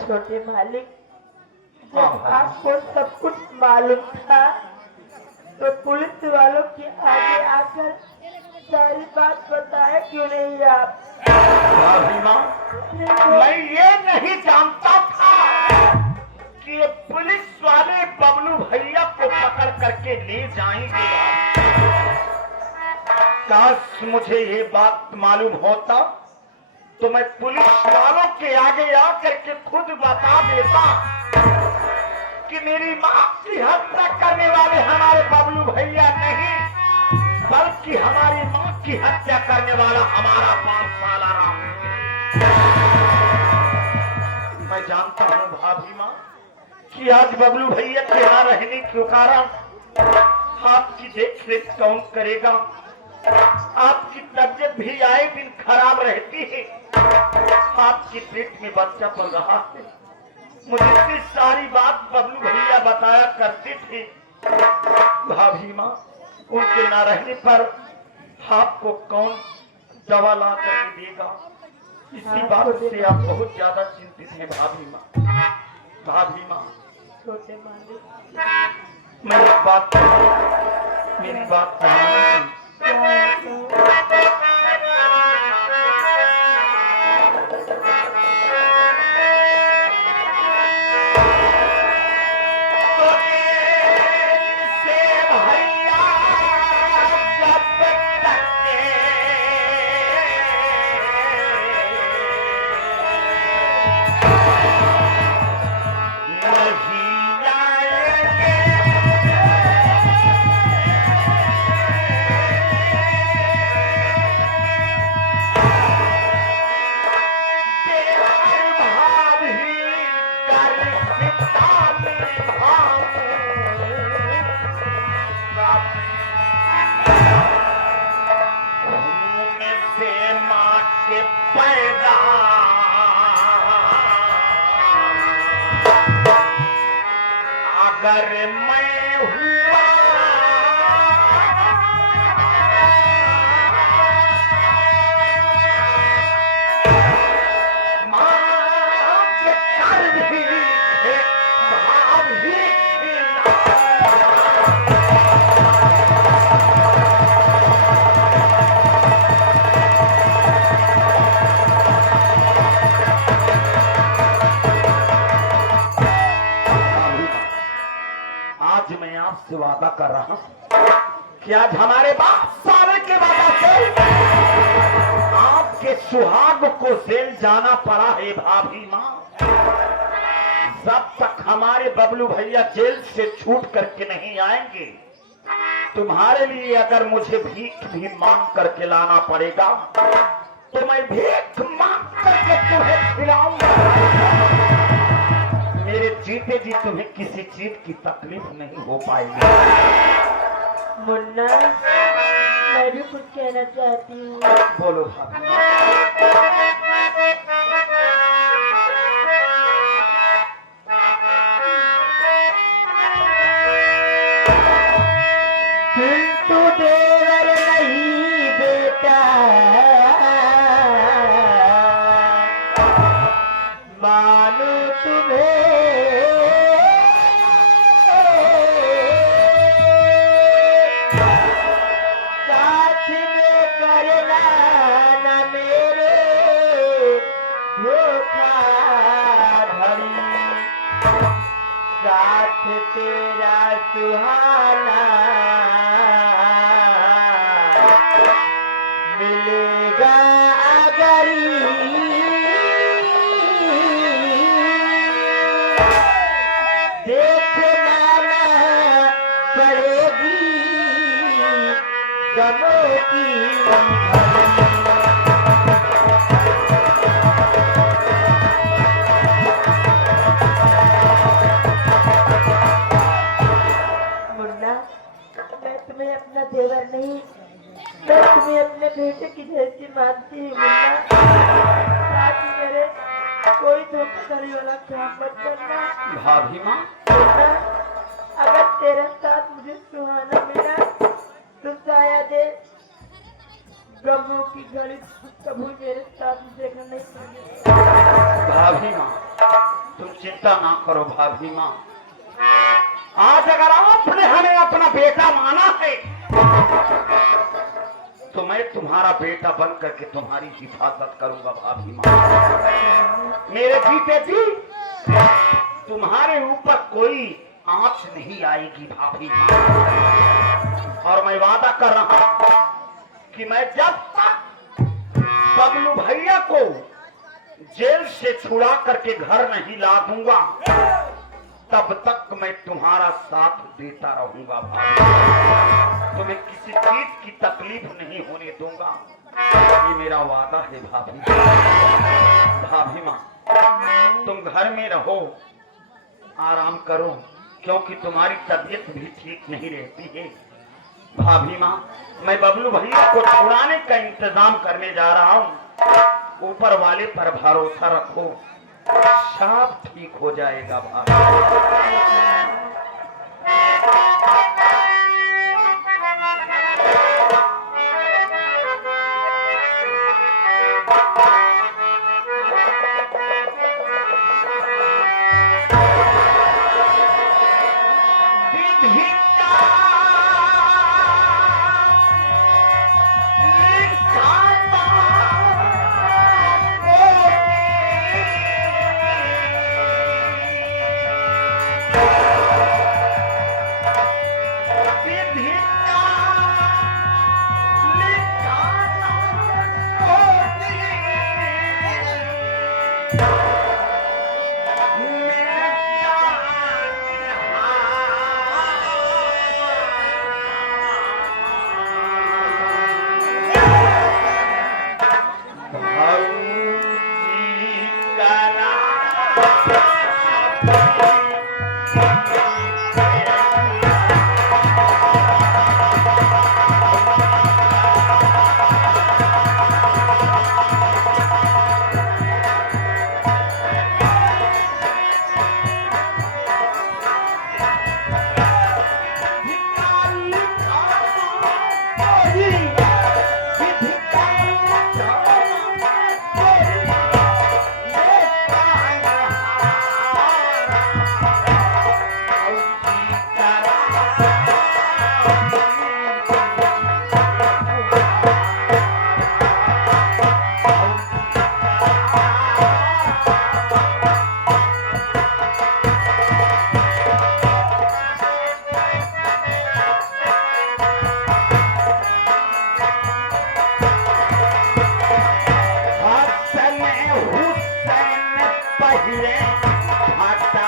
छोटे मालिक, जब आपको सब कुछ मालूम था तो पुलिस वालों के आगे आकर सारी बात बताया क्यों नहीं आप? भाभी माँ, मैं ये नहीं जानता था कि ये पुलिस वाले बबलू भैया को पकड़ करके ले जाएंगे। काश मुझे ये बात मालूम होता तो मैं पुलिस वालों के आगे आकर के खुद बता देता कि मेरी माँ की हत्या करने वाले हमारे बबलू भैया नहीं, बल्कि हमारी माँ की हत्या करने वाला हमारा बाप साला राम। मैं जानता हूँ भाभी माँ कि आज बबलू भैया के यहाँ रहने के कारण आपकी देख रेख कौन करेगा। आपकी तबीयत भी आए दिन खराब रहती है, आपकी पेट में बच्चा पल रहा है। मुझे इतनी सारी बात बबलू भैया बताया करते थे। भाभी माँ, उनके ना रहने पर आपको कौन दवा ला करके देगा? इसी बात से आप बहुत ज्यादा चिंतित हैं भाभी माँ। भाभी माँ, छोटे मालिक, मेरी बात मेरी बात अगर मैं हुआ माँ के कर भी भाव भी आपसे वादा कर रहा हूं कि आज हमारे बाप सारे के वादा से आपके सुहाग को जेल जाना पड़ा है भाभी माँ। जब तक हमारे बबलू भैया जेल से छूट करके नहीं आएंगे, तुम्हारे लिए अगर मुझे भीख भी मांग करके लाना पड़ेगा तो मैं भीख मांग करके तुम्हें खिलाऊंगा। मेरे जीते जी तुम्हें किसी चीज की तकलीफ नहीं हो पाएगी। मुन्ना, मैं भी कुछ कहना चाहती हूँ। बोलो भाभी। तू देवर नहीं बेटा, मानो तुम्हें साथ में करना न मेरे धोखाधड़ी, साथ तेरा सुहाना मिलेगा अगर देखना न पड़ेगी गमों की। मुन्ना, मैं तुम्हें अपना देवर नहीं, मैं तुम्हें अपने बेटे की जैसी मानती हूँ मुन्ना। आज मेरे कोई धोखाधड़ी वाला काम मत करना भाभी माँ, मुन्ना। अगर तेरे साथ मुझे सुहाना मिला तो शायद गमों की घड़ी कभी मेरे साथ देखना नहीं पड़ेगी। भाभी माँ, तुम चिंता ना करो भाभी माँ। आज अगर आपने हमें अपना बेटा माना है तो मैं तुम्हारा बेटा बन करके तुम्हारी हिफाजत करूंगा भाभी माँ। मेरे जीते जी तुम्हारे ऊपर कोई आंच नहीं आएगी भाभी माँ। और मैं वादा कर रहा हूं कि मैं जब तक बबलू भैया को जेल से छुड़ा करके घर नहीं ला दूंगा तब तक मैं तुम्हारा साथ देता रहूंगा भाभी। तुम्हें किसी चीज की तकलीफ नहीं होने दूंगा, ये मेरा वादा है भाभी। भाभी माँ, तुम घर में रहो, आराम करो, क्योंकि तुम्हारी तबीयत भी ठीक नहीं रहती है। भाभी माँ, मैं बबलू भैया को छुड़ाने का इंतजाम करने जा रहा हूँ। ऊपर वाले पर भरोसा रखो, सब ठीक हो जाएगा भाभी। पहले हटा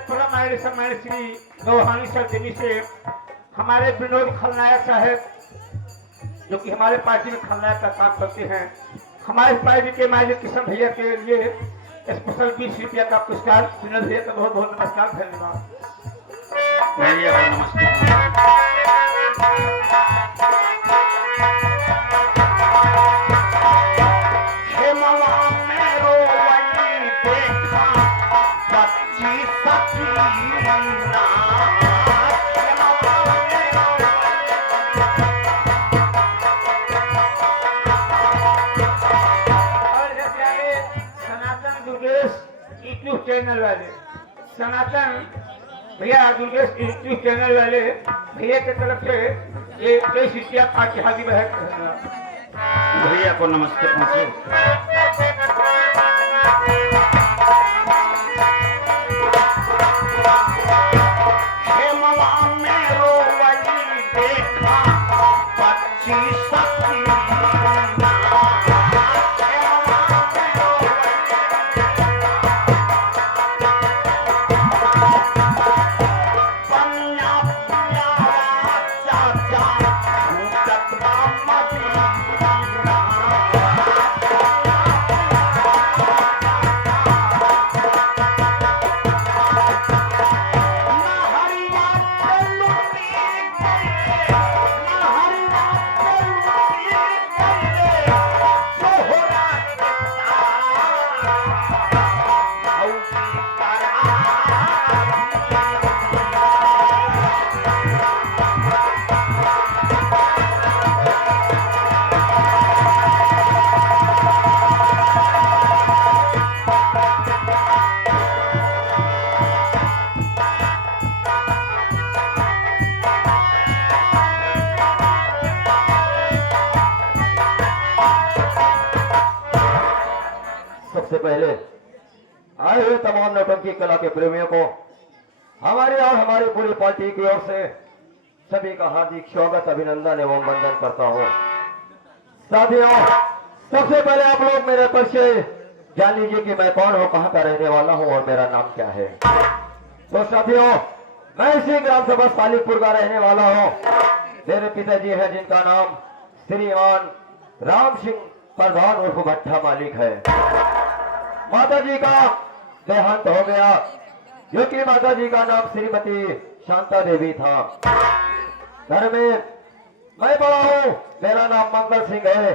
पुराना समय श्री गौहानी सरदेवी से हमारे विनोद खलनायक साहब जो कि हमारे पार्टी में खलनायक का काम करते हैं, हमारे पार्टी के माजी किशन भैया के लिए स्पेशल 20 रुपया का पुरस्कार। विनोद भैया का बहुत बहुत नमस्कार, धन्यवाद। भैया को नमस्कार। यूट्यूब चैनल वाले सनातन भैया दुर्गेश यूट्यूब चैनल वाले भैया की तरफ से ये 23 रुपया पार्टी हाथी बहन भैया को नमस्ते पहुंचे। सबसे पहले आए हुए तमाम नौटंकी कला के प्रेमियों को हमारी और हमारी पूरी पार्टी की ओर से सभी का हार्दिक स्वागत, अभिनंदन एवं वंदन करता हूँ। साथियों, सबसे पहले आप लोग मेरे परिचय जान लीजिए कि मैं कौन हूँ, कहाँ का रहने वाला हूँ और मेरा नाम क्या है। तो साथियों, मैं इसी ग्राम सभा सालिकपुर का रहने वाला हूँ। मेरे पिताजी है जिनका नाम श्रीमान राम सिंह प्रधान उर्फ भट्टा मालिक है। माता जी का देहांत हो गया, जो कि माता जी का नाम श्रीमती शांता देवी था। घर में मैं बड़ा हूँ, मेरा नाम मंगल सिंह है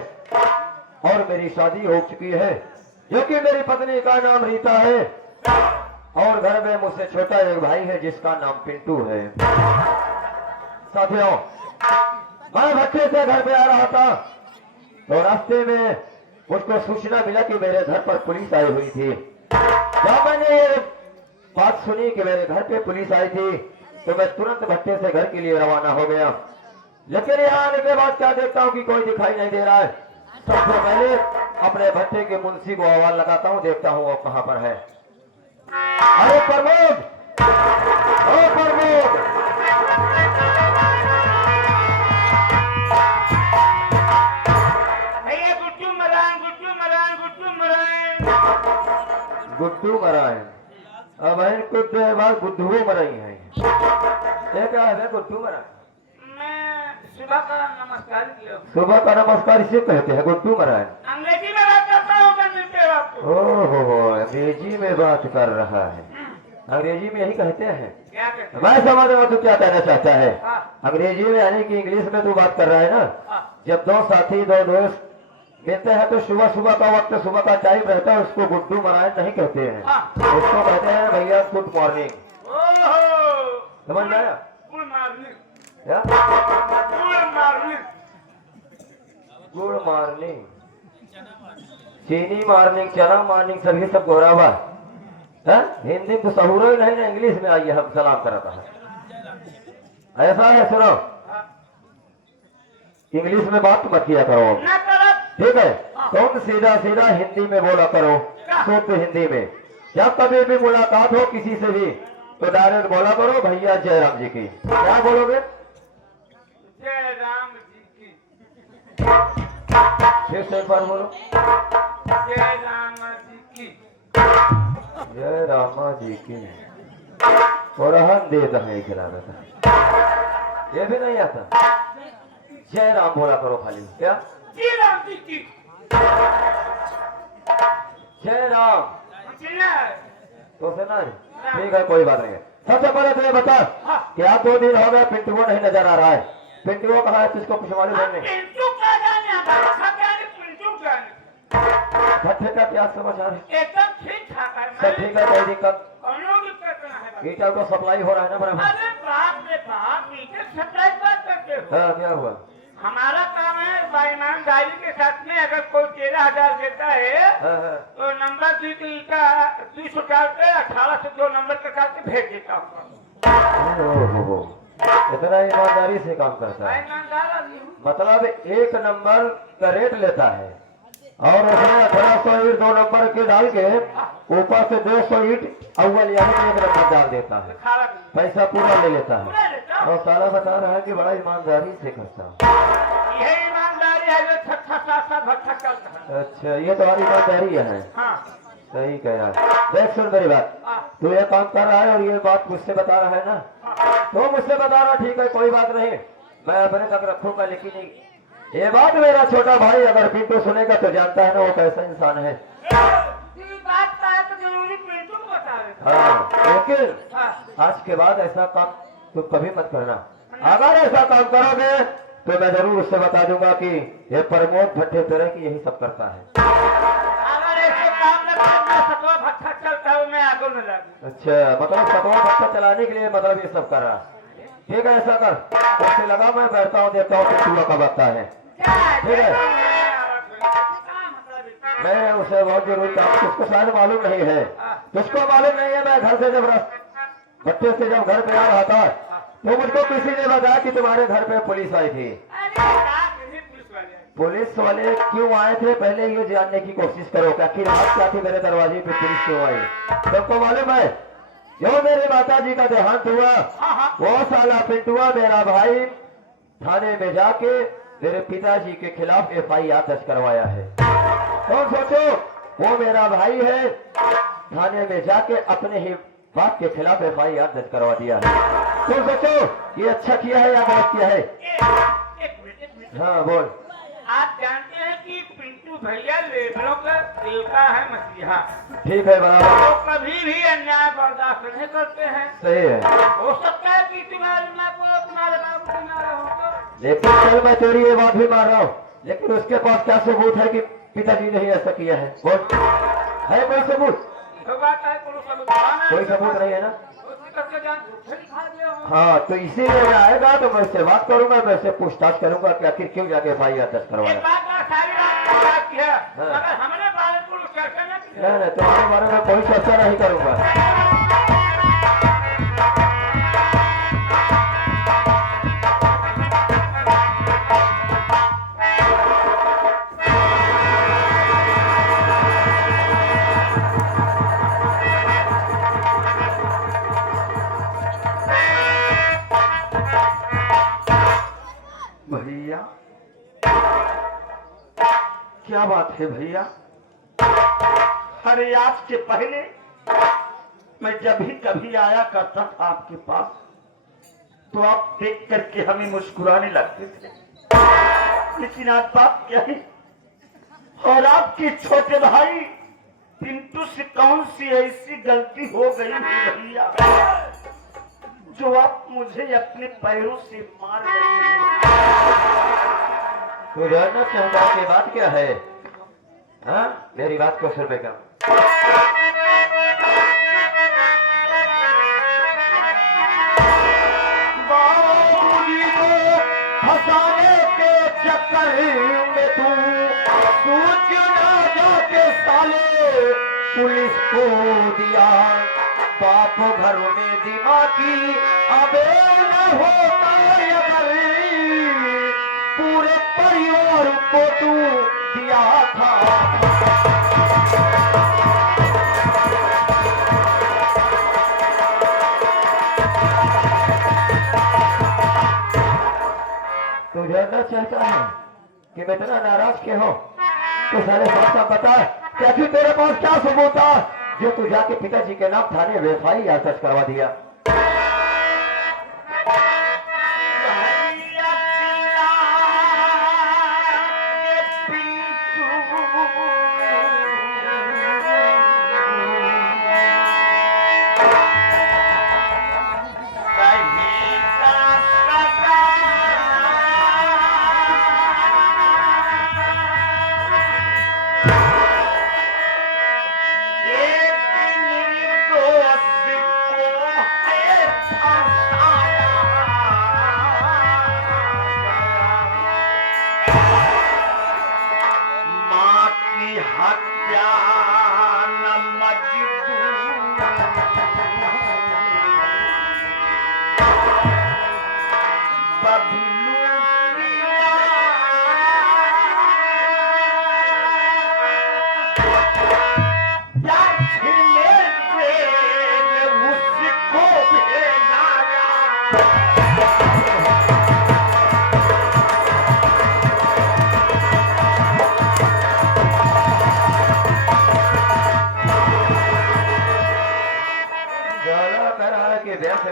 और मेरी शादी हो चुकी है, जो कि मेरी पत्नी का नाम रीता है। और घर में मुझसे छोटा एक भाई है जिसका नाम पिंटू है। साथियों, मैं भट्टे से घर पे आ रहा था तो रास्ते में मुझको सूचना मिला कि मेरे घर पर पुलिस आई हुई थी। जब मैंने ये बात सुनी कि मेरे घर पे पुलिस आई थी तो मैं तुरंत भट्टे से घर के लिए रवाना हो गया। लेकिन यहाँ आने के बाद क्या देखता हूँ कि कोई दिखाई नहीं दे रहा है। सबसे पहले अपने भट्टे के मुंशी को आवाज लगाता हूँ, देखता हूँ वो कहाँ पर है। अरे प्रमोद, ओ प्रमोद, भैया गुड्डू मरान, गुड्डू मरान, गुड्डू मरान। गुड्डू मराए। अब है कुछ देर बाद गुड्डू मराई है। ये क्या है गुड्डू मराए? मैं सुबह का नमस्कार किया। सुबह का नमस्कार इसे कहते हैं गुड्डू मराए। अंग्रेजी में बात करता हूँ क्या मिलते हो आपको? ओहो, अंग्रेजी में बात कर रहा है। अंग्रेजी में यही कहते हैं। क्या कहते हैं? मैं समझ रहा हूँ तू क्या कहना चाहता है। हाँ। अंग्रेजी में यानी कि इंग्लिश में तू बात कर रहा है ना। हाँ। जब दो साथी दो दोस्त मिलते हैं तो सुबह सुबह का वक्त, सुबह का टाइम रहता है, उसको गुड्डू मराए नहीं कहते हैं। हाँ। उसको कहते हैं भैया गुड मॉर्निंग। ओहो, समझ में आया गुड मॉर्निंग, क्या? Good morning. गुड मॉर्निंग, चीनी मॉर्निंग, चना मॉर्निंग, सभी सब गोरा हुआ है। हिंदी में तो सहूरो ही नहीं ना, इंग्लिश में आइए हम सलाम कराता है। ऐसा है, सुनो, इंग्लिश में बात मत किया करो, ना करो। ठीक है? तुम सीधा सीधा हिंदी में बोला करो, शुद्ध हिंदी में। जब कभी भी मुलाकात हो किसी से भी तो डायरेक्ट बोला करो भैया जयराम जी की। क्या बोलोगे? जय राम जी की। फिर से एक बार बोलो। जय राम जी की। जय रामा जी की। और हम देता है खिला देता, ये भी नहीं आता। जय राम बोला करो खाली। क्या? जय राम जी की। जय राम चिल्ला। तो से ना, ठीक है, कोई बात नहीं है। सबसे पहले तो ये बता, क्या 2 दिन हो गए पिंटू नहीं नजर आ रहा है? पिंटू कहाँ है, तुझको कुछ मालूम है? पिंटू का जाने आता है, पिंटू का भट्टे का क्या समाचार है? एकदम ठीक ठाक है। सब ठीक है, कोई दिक्कत? कौनो दिक्कत ना है। ईटा तो सप्लाई हो रहा है ना बराबर? अरे बाप रे बाप, मीटर सप्लाई बात करते हो। हाँ, क्या हुआ? हमारा काम है ईमानदारी के साथ में, अगर कोई 13,000 देता है हाँ, हाँ। तो नंबर 2 का 200 डाल के 18 से 2 नंबर का डाल के भेज देता हूँ। ओहो, इतना ईमानदारी से काम करता है। ईमानदार आदमी हूँ। मतलब 1 नंबर का रेट लेता है और उसमें 1800 ईट 2 नंबर के डाल के ऊपर से 200 ईट अव्वल यानी 1 नंबर डाल देता है। खाला पैसा पूरा ले लेता है पूरा लेता हूँ। और साला बता रहा है कि बड़ा ईमानदारी से करता है। यही ईमानदारी है जो 6-7 भट्टा चलता है। अच्छा, ये तुम्हारी ईमानदारी है। हाँ। सही कह रहा है। देख सुन मेरी बात, तू ये काम कर रहा है और ये बात मुझसे बता रहा है ना, तो मुझसे बता रहा, ठीक है, कोई बात नहीं, मैं अपने तक रखूंगा। लेकिन ये बात मेरा छोटा भाई अगर पिंटू सुनेगा तो जानता है ना वो कैसा इंसान है। ये बात का है तो जरूरी पिंटू को बता देता। हाँ, लेकिन हाँ। आज के बाद ऐसा काम तुम कभी मत करना। अगर ऐसा काम करोगे तो मैं जरूर उससे बता दूंगा कि ये प्रमोद भट्टे तरह की यही सब करता है। अगर ऐसे काम न करना सकवा भट्टा चलता है मैं आगे न लगूं। अच्छा, मतलब सतवा भट्टा चलाने के लिए मतलब ये सब कर रहा है। ठीक है, ऐसा कर, उससे लगा मैं बैठता हूँ, देखता हूँ पिंटू का बता है। ठीक है, मैं उसे बहुत जरूरी काम, उसको शायद मालूम नहीं है, तुझको मालूम नहीं है। मैं घर से जब भट्टे से जब घर पे आ रहा था तो मुझको किसी ने बताया कि तुम्हारे घर पे पुलिस आई थी। पुलिस वाले क्यों आए थे पहले ये जानने की कोशिश करो कि आखिर बात क्या थी, मेरे दरवाजे पे पुलिस क्यों आई? सबको मालूम है जो मेरी माता जी का देहांत हुआ वो साला पिंटुआ मेरा भाई थाने में जाके मेरे पिताजी के खिलाफ FIR दर्ज करवाया है। तो सोचो, वो मेरा भाई है, थाने में जाके अपने ही बाप के खिलाफ FIR दर्ज करवा दिया है। तो सोचो ये अच्छा किया है या गलत किया है? हाँ बोल। कि पिंटू भैया लेबरों का देवता है मसीहा। ठीक है बराबर, वो कभी भी अन्याय बर्दाश्त नहीं करते हैं। सही है। हो सकता है कि तुम्हारे माँ को तुम्हारे बाबू तुम्हारा हो, लेकिन कल मैं तेरी ये बात भी मान रहा हूँ, लेकिन उसके पास क्या सबूत है कि पिताजी ने ही ऐसा किया है? बोल, है कोई सबूत? तो बात है कोई सबूत कोई सबूत नहीं है ना? करके जान झूठे दिखा दिया हो। हाँ, तो इसीलिए मैं आएगा तो मैं उससे बात करूंगा, मैं उससे पूछताछ करूंगा कि आखिर क्यों जाके FIR दर्ज एक करवाया। बात है, सारी बात किया हाँ। मगर हमने बारे को चर्चा न की। नहीं, तुम्हारे बारे में कोई चर्चा नहीं करूंगा। भैया, क्या बात है भैया? अरे आज के पहले मैं जब भी कभी आया करता था आपके पास, तो आप देख करके हमें मुस्कुराने लगते थे, लेकिन आज बात क्या है? और आपके छोटे भाई पिंटू से कौन सी ऐसी गलती हो गई है भैया, जो आप मुझे अपने पैरों से मार रहे हैं? तू जानना चाहता है कि बात क्या है? हाँ, मेरी बात को सुन बेटा। बाबूजी को फंसाने के चक्कर में तू सोच ना जाके साले पुलिस को दिया बाप घर में दिमागी अबे न होता अगर पूरे परिवार को तू दिया था। तू जानना चाहता है कि मैं इतना नाराज क्यों हूँ? तो सारे बात आप बता, क्या फिर तेरे पास क्या सबूत था जो तू जाके पिताजी के नाम थाने में FIR दर्ज करवा दिया?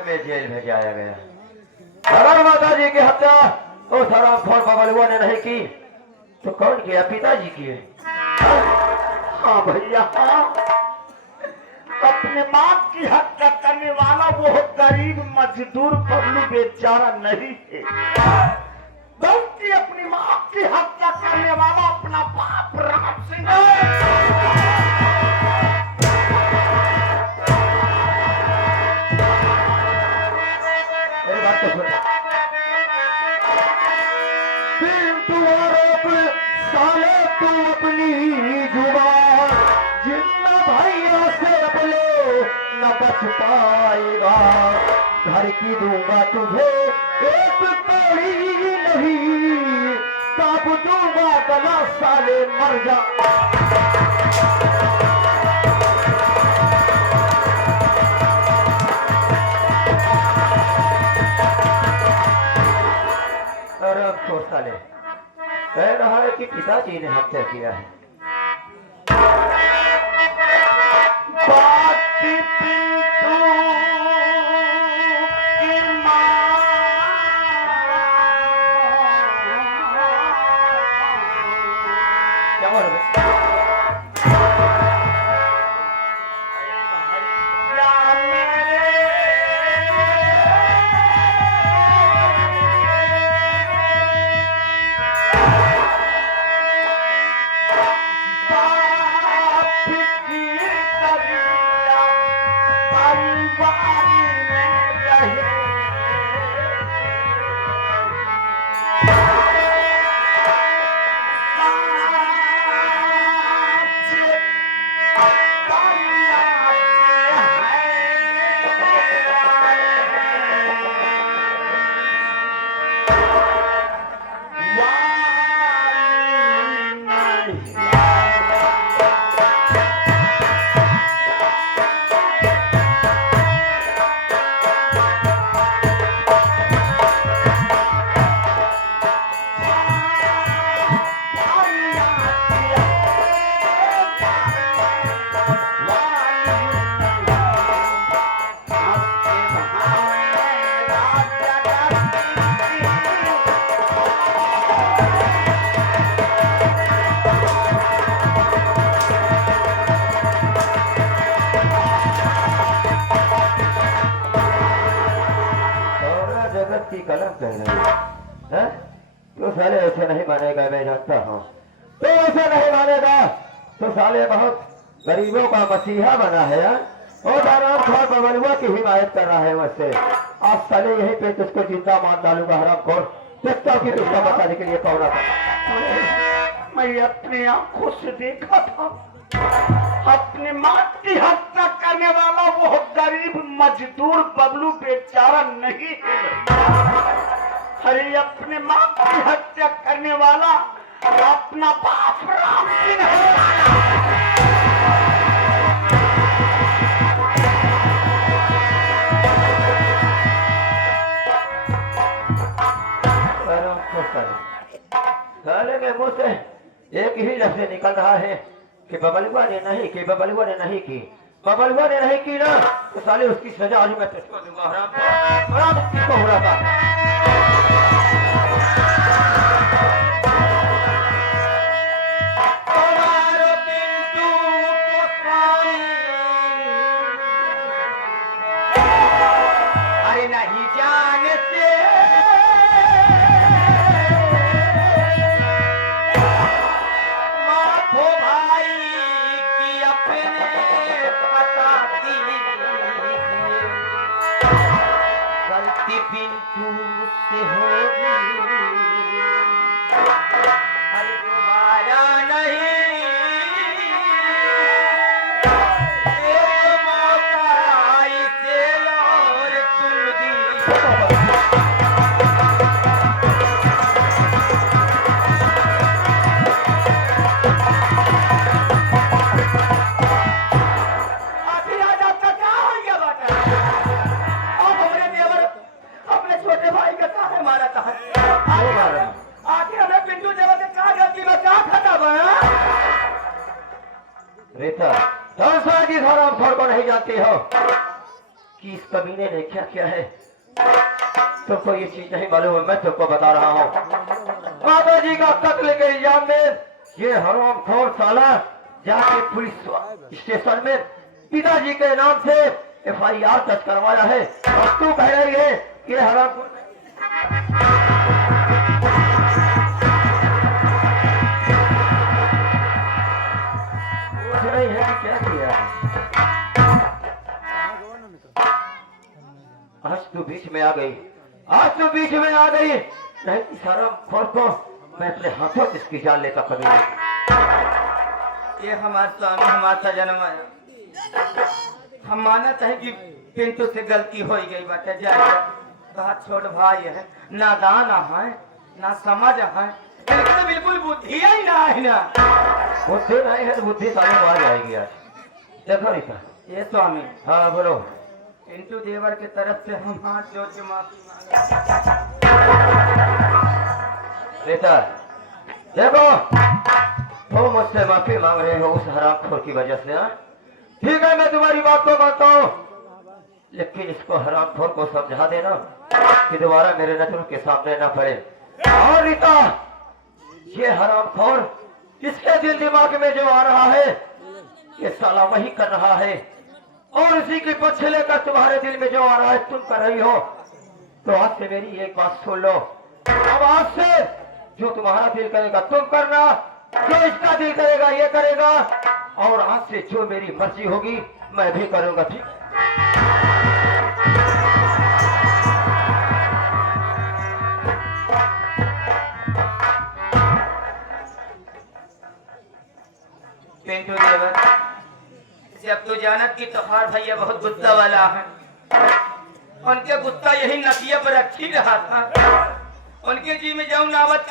में जेल भेजाया गया। अगर माता जी की हत्या उस हरामखोर बबलुआ ने नहीं की तो कौन किया? पिताजी किए। हाँ भैया, हाँ, अपने माँ की हत्या करने वाला वो गरीब मजदूर बबलू बेचारा नहीं है, बल्कि अपनी माँ की हत्या करने वाला अपना बाप राम सिंह तू आरोप साले तू अपनी जुबान जिंदा भैया से बोले न बच पाएगा। घर की दूंगा तुझे एक कौड़ी नहीं, काब दूंगा गला साले मर जा। अरे अफसोस साले, कह रहा है कि पिताजी ने हत्या किया है। क्या हो रहा है? जगत की कलम कह रही है? तो साले ऐसे नहीं मानेगा, मैं जानता हूँ। तो ऐसे नहीं मानेगा तो साले बहुत गरीबों का मसीहा बना है। और हरामखोर बबलुआ की हिमायत कर रहा है मुझसे। आज साले यहीं पे तुझको जिंदा मार डालूंगा हरामखोर। देखता हूँ कि तुझको बताने के लिए कौन आता है। मैं अपनी आंखों से देखा था अपनी माँ की हत्या करने वाला वो गरीब मजदूर बबलू बेचारा नहीं है। अरे अपने माँ की हत्या करने वाला अपना बाप राम सिंह है। साले के मुंह से एक ही लफ्ज निकल रहा है कि बबलुआ ने नहीं की, बबलुआ ने नहीं की, बबलुआ ने नहीं की ना, तो साले उसकी सजा आज मैं तुझको दूंगा। हराम किसको हो रहा था? अरे नहीं जानते माधो भाई की अपने पता की गलती पिंटू से होगी। अरे दोबारा नहीं, एक मौका इसे और तुम दी। आखिर आज आपका क्या हो गया बेटा? आप हमारे देवर अपने छोटे भाई का काहे मारा था? आखिर हमें पिंटू देवर से क्या गलती में क्या खाता बया? रेता संसार की हरामखोर को नहीं जानती हो कि इस कमीने ने क्या किया है? तुमको ये चीज नहीं मालूम है, मैं तुमको बता रहा हूँ। माता जी का कत्ल के इल्जाम में ये हरामखोर साला जाके पुलिस स्टेशन में पिताजी के नाम से FIR दर्ज करवाया है। और तू कह रही है कि हरामखोर नहीं है कि क्या किया है? आज तू बीच में आ गई, आज तू बीच में आ गई। नहीं इस हरामखोर को मैं अपने हाथों से इसकी जान लेता कभी नहीं। ये हमारे स्वामी हमारा जन्म आया। हम माना चाहे कि पिंटू से गलती हो ही गई बात है। जाए छोट भाई है, नादान है, ना समझ है, इनके बिल्कुल बुद्धि ही ना है ना। बुद्धि नहीं है तो बुद्धि सामने आ जाएगी आज। देखो रिता। ये स्वामी, हाँ बोलो। पिंटू देवर की तरफ से हम हाथ जोड़ के माफी रिता देखो, तुम मुझसे माफी मांग रहे हो उस हरामखोर की वजह से। हाँ ठीक है, मैं तुम्हारी बात को मानता हूँ, लेकिन इसको हरामखोर को समझा देना कि दोबारा मेरे नजरों के सामने न पड़े। और रीता, ये हरामखोर इसके दिल दिमाग में जो आ रहा है ये साला वही कर रहा है, और उसी की पक्ष लेकर तुम्हारे दिल में जो आ रहा है तुम कर रही हो। तो आज से मेरी एक बात सुन लो, अब आज से जो तुम्हारा दिल करेगा तुम करना, जो इसका दिल करेगा ये करेगा, और आज से जो मेरी मर्जी होगी मैं भी करूंगा। ठीक पिंटू देवर, जब तू जानत की तोहार भैया बहुत गुस्सा वाला है, उनके गुस्सा यही नदिया पर रखी रहा था, उनके जी में जाऊं नावत